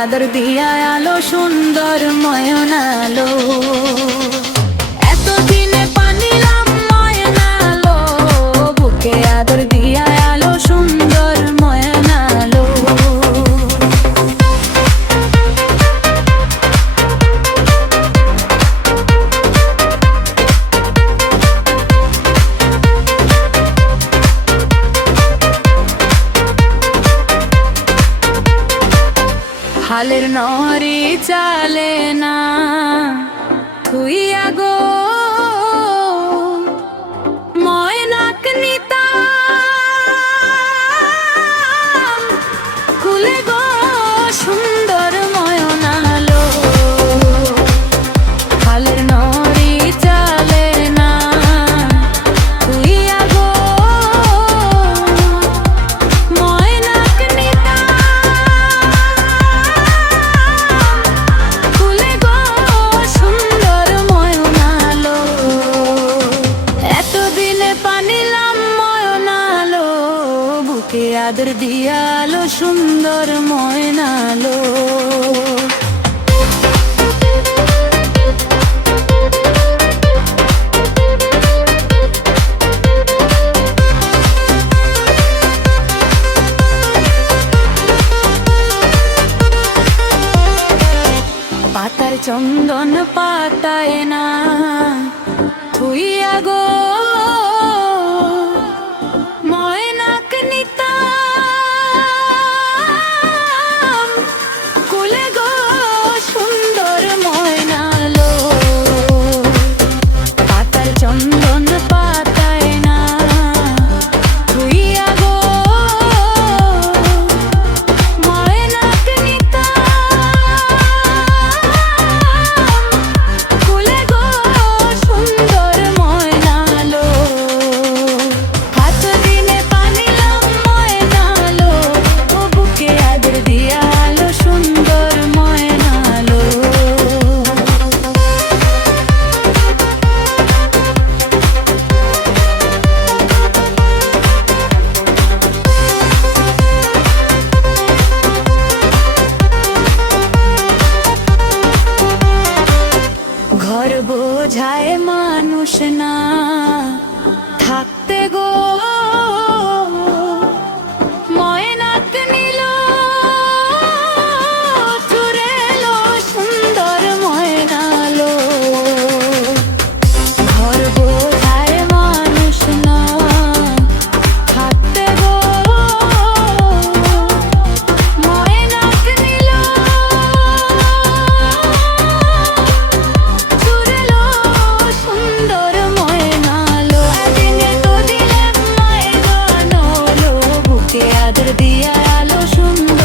আদর দিয়া আলো সুন্দর ময়নালো। এতদিনে হালের নরি চালে না। থুইয়া গো বুকে আদর দিয়ালো সুন্দর ময়নালো। পাতার চন্দন পাতায় না মানুষ না। দিয়ার আলো সুন্দর